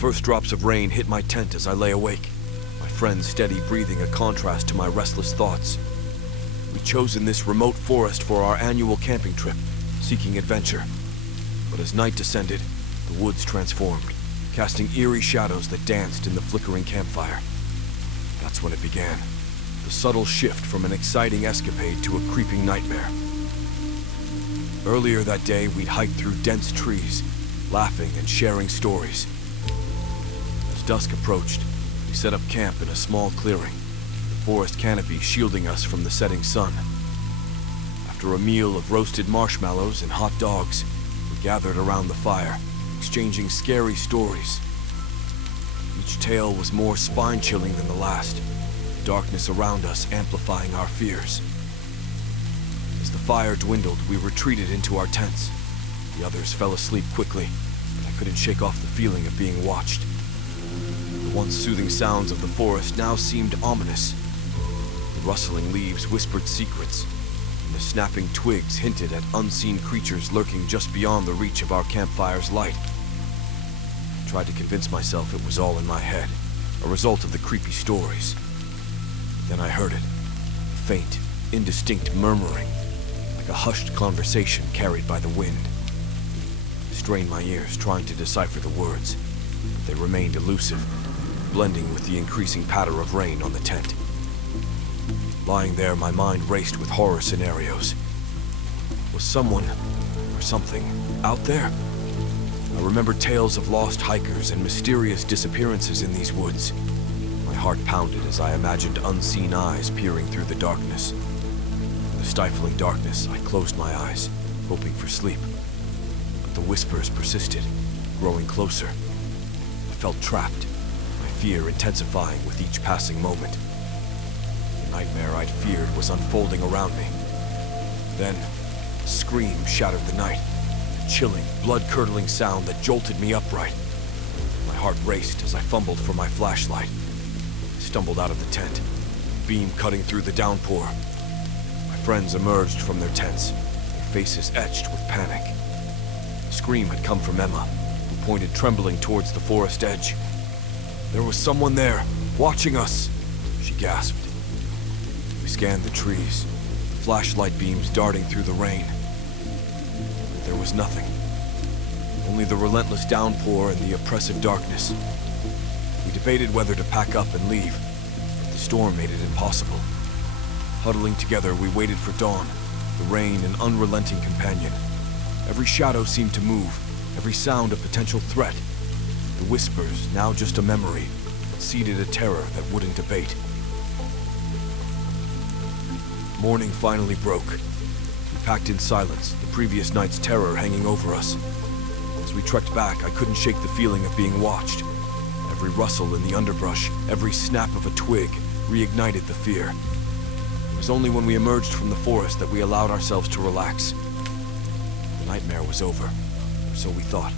first drops of rain hit my tent as I lay awake, my friend's steady breathing a contrast to my restless thoughts. We'd chosen this remote forest for our annual camping trip, seeking adventure. But as night descended, the woods transformed, casting eerie shadows that danced in the flickering campfire. That's when it began. The subtle shift from an exciting escapade to a creeping nightmare. Earlier that day, we'd hiked through dense trees, laughing and sharing stories. As dusk approached, we set up camp in a small clearing, the forest canopy shielding us from the setting sun. After a meal of roasted marshmallows and hot dogs, we gathered around the fire, exchanging scary stories. Each tale was more spine-chilling than the last, the darkness around us amplifying our fears. As the fire dwindled, we retreated into our tents. The others fell asleep quickly, but I couldn't shake off the feeling of being watched. The once soothing sounds of the forest now seemed ominous. The rustling leaves whispered secrets, and the snapping twigs hinted at unseen creatures lurking just beyond the reach of our campfire's light. I tried to convince myself it was all in my head, a result of the creepy stories. Then I heard it, a faint, indistinct murmuring, like a hushed conversation carried by the wind. I strained my ears, trying to decipher the words, but they remained elusive, blending with the increasing patter of rain on the tent. Lying there, my mind raced with horror scenarios. Was someone, or something, out there? I remembered tales of lost hikers and mysterious disappearances in these woods. My heart pounded as I imagined unseen eyes peering through the darkness. In the stifling darkness, I closed my eyes, hoping for sleep. But the whispers persisted, growing closer. I felt trapped, my fear intensifying with each passing moment. The nightmare I'd feared was unfolding around me. Then, a scream shattered the night, a chilling, blood-curdling sound that jolted me upright. My heart raced as I fumbled for my flashlight. I stumbled out of the tent, beam cutting through the downpour. My friends emerged from their tents, their faces etched with panic. The scream had come from Emma, who pointed trembling towards the forest edge. There was someone there, watching us, she gasped. We scanned the trees, the flashlight beams darting through the rain. But there was nothing. Only the relentless downpour and the oppressive darkness. We debated whether to pack up and leave, but the storm made it impossible. Huddling together, we waited for dawn, the rain an unrelenting companion. Every shadow seemed to move, every sound a potential threat. The whispers, now just a memory, seeded a terror that wouldn't abate. Morning finally broke. We packed in silence, the previous night's terror hanging over us. As we trekked back, I couldn't shake the feeling of being watched. Every rustle in the underbrush, every snap of a twig, reignited the fear. It was only when we emerged from the forest that we allowed ourselves to relax. The nightmare was over, or so we thought.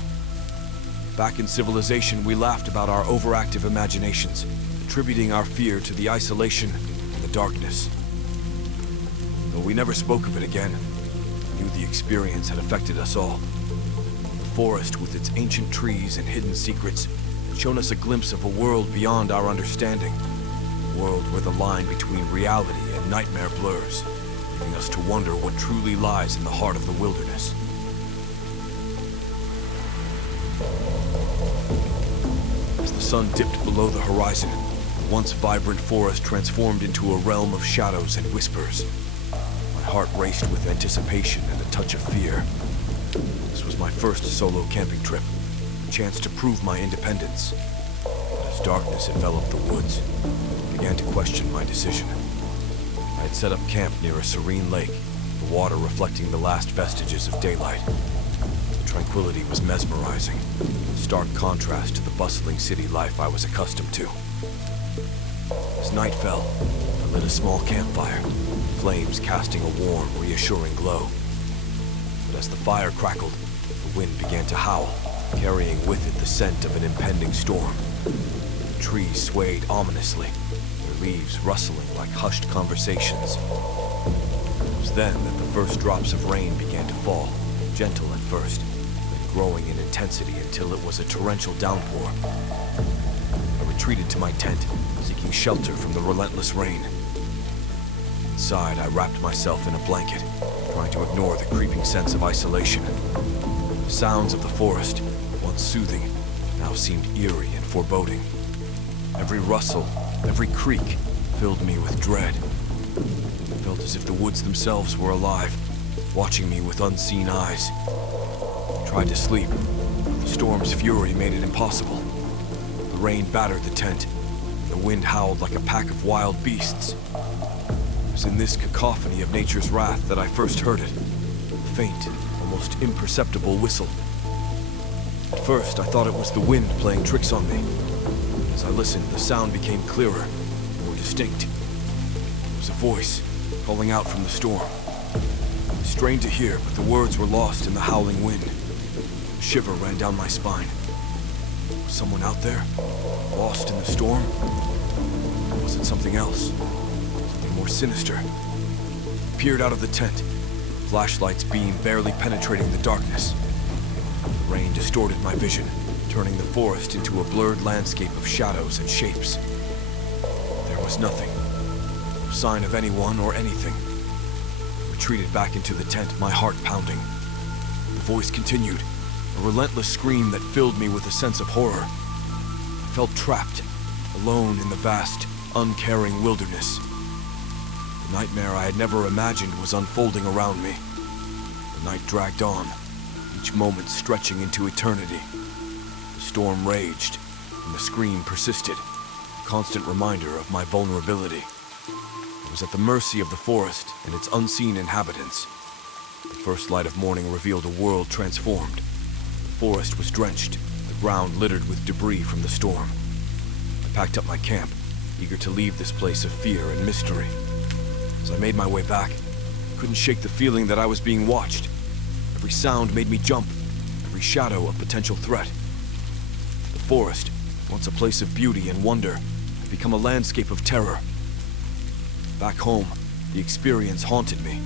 Back in civilization, we laughed about our overactive imaginations, attributing our fear to the isolation and the darkness. Though we never spoke of it again, we knew the experience had affected us all. The forest, with its ancient trees and hidden secrets, had shown us a glimpse of a world beyond our understanding. A world where the line between reality and nightmare blurs, leaving us to wonder what truly lies in the heart of the wilderness. As the sun dipped below the horizon, the once vibrant forest transformed into a realm of shadows and whispers. My heart raced with anticipation and a touch of fear. This was my first solo camping trip, a chance to prove my independence. But as darkness enveloped the woods, I began to question my decision. I had set up camp near a serene lake, the water reflecting the last vestiges of daylight. The tranquility was mesmerizing, in stark contrast to the bustling city life I was accustomed to. As night fell, I lit a small campfire, flames casting a warm, reassuring glow. But as the fire crackled, the wind began to howl, carrying with it the scent of an impending storm. The trees swayed ominously, their leaves rustling like hushed conversations. It was then that the first drops of rain began to fall, gentle at first, then growing in intensity until it was a torrential downpour. I retreated to my tent, seeking shelter from the relentless rain. Inside, I wrapped myself in a blanket, trying to ignore the creeping sense of isolation. The sounds of the forest, once soothing, now seemed eerie and foreboding. Every rustle, every creak filled me with dread. It felt as if the woods themselves were alive, watching me with unseen eyes. I tried to sleep, but the storm's fury made it impossible. The rain battered the tent, and the wind howled like a pack of wild beasts. It was in this cacophony of nature's wrath that I first heard it, a faint, almost imperceptible whistle. At first, I thought it was the wind playing tricks on me. As I listened, the sound became clearer, more distinct. It was a voice calling out from the storm. I strained to hear, but the words were lost in the howling wind. A shiver ran down my spine. Was someone out there, lost in the storm? Or was it something else? Something more sinister? I peered out of the tent, flashlight's beam barely penetrating the darkness. The rain distorted my vision, turning the forest into a blurred landscape of shadows and shapes. There was nothing. No sign of anyone or anything. I retreated back into the tent, my heart pounding. The voice continued, a relentless scream that filled me with a sense of horror. I felt trapped, alone in the vast, uncaring wilderness. The nightmare I had never imagined was unfolding around me. The night dragged on, each moment stretching into eternity. The storm raged, and the scream persisted, a constant reminder of my vulnerability. I was at the mercy of the forest and its unseen inhabitants. The first light of morning revealed a world transformed. The forest was drenched, the ground littered with debris from the storm. I packed up my camp, eager to leave this place of fear and mystery. As I made my way back, I couldn't shake the feeling that I was being watched. Every sound made me jump, every shadow a potential threat. The forest, once a place of beauty and wonder, had become a landscape of terror. Back home, the experience haunted me.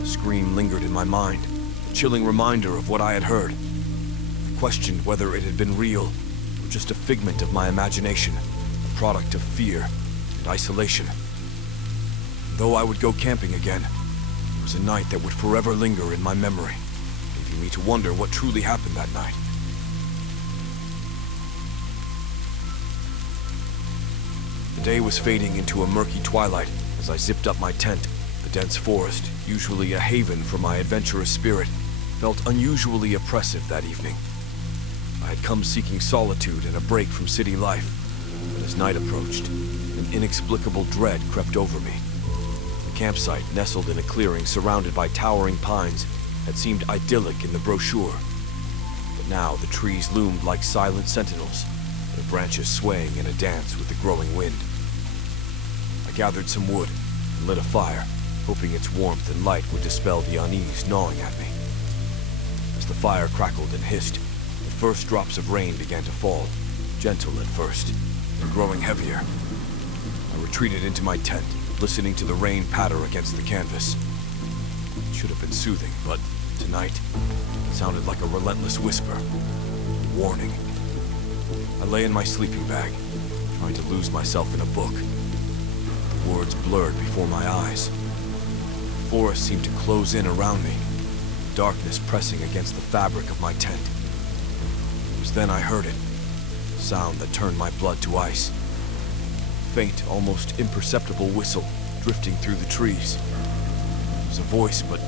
The scream lingered in my mind, a chilling reminder of what I had heard. I questioned whether it had been real, or just a figment of my imagination, a product of fear and isolation. Though I would go camping again, it was a night that would forever linger in my memory, leaving me to wonder what truly happened that night. The day was fading into a murky twilight as I zipped up my tent. The dense forest, usually a haven for my adventurous spirit, felt unusually oppressive that evening. I had come seeking solitude and a break from city life, but as night approached, an inexplicable dread crept over me. The campsite, nestled in a clearing surrounded by towering pines, had seemed idyllic in the brochure. But now the trees loomed like silent sentinels, their branches swaying in a dance with the growing wind. I gathered some wood and lit a fire, hoping its warmth and light would dispel the unease gnawing at me. As the fire crackled and hissed, the first drops of rain began to fall, gentle at first, and growing heavier. I retreated into my tent, listening to the rain patter against the canvas. It should have been soothing, but tonight, it sounded like a relentless whisper, a warning. I lay in my sleeping bag, trying to lose myself in a book. The words blurred before my eyes. The forest seemed to close in around me, darkness pressing against the fabric of my tent. It was then I heard it, a sound that turned my blood to ice. A faint, almost imperceptible whistle drifting through the trees. It was a voice, but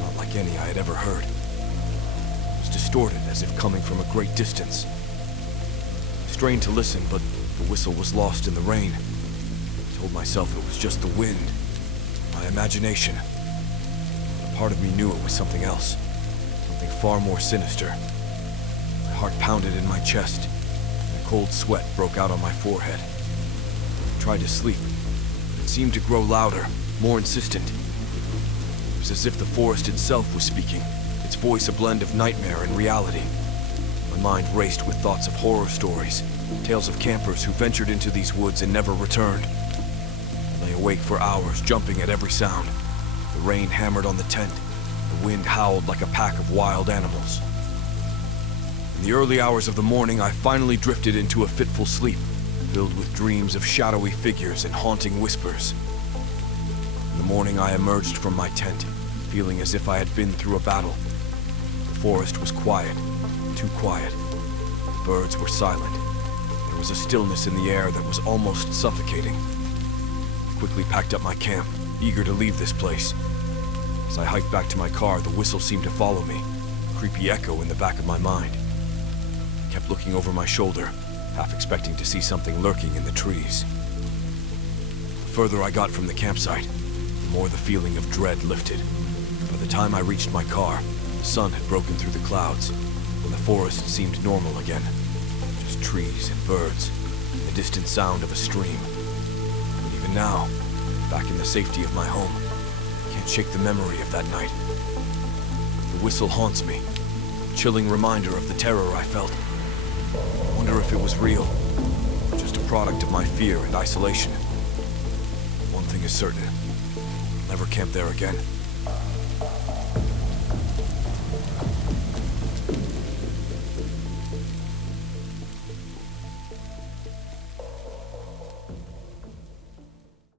not like any I had ever heard. It was distorted, as if coming from a great distance. I strained to listen, but the whistle was lost in the rain. I told myself it was just the wind, my imagination. A part of me knew it was something else, something far more sinister. My heart pounded in my chest, and a cold sweat broke out on my forehead. I tried to sleep, but it seemed to grow louder, more insistent. It was as if the forest itself was speaking, its voice a blend of nightmare and reality. My mind raced with thoughts of horror stories, tales of campers who ventured into these woods and never returned. I lay awake for hours, jumping at every sound. The rain hammered on the tent. The wind howled like a pack of wild animals. In the early hours of the morning, I finally drifted into a fitful sleep, filled with dreams of shadowy figures and haunting whispers. In the morning, I emerged from my tent, feeling as if I had been through a battle. The forest was quiet, too quiet. The birds were silent. There was a stillness in the air that was almost suffocating. I quickly packed up my camp, eager to leave this place. As I hiked back to my car, the whistle seemed to follow me, a creepy echo in the back of my mind. I kept looking over my shoulder, half expecting to see something lurking in the trees. The further I got from the campsite, the more the feeling of dread lifted. By the time I reached my car, the sun had broken through the clouds, and the forest seemed normal again. Just trees and birds, and the distant sound of a stream. And even now, back in the safety of my home, I can't shake the memory of that night. The whistle haunts me, a chilling reminder of the terror I felt. I wonder if it was real, or just a product of my fear and isolation. One thing is certain, I'll never camp there again.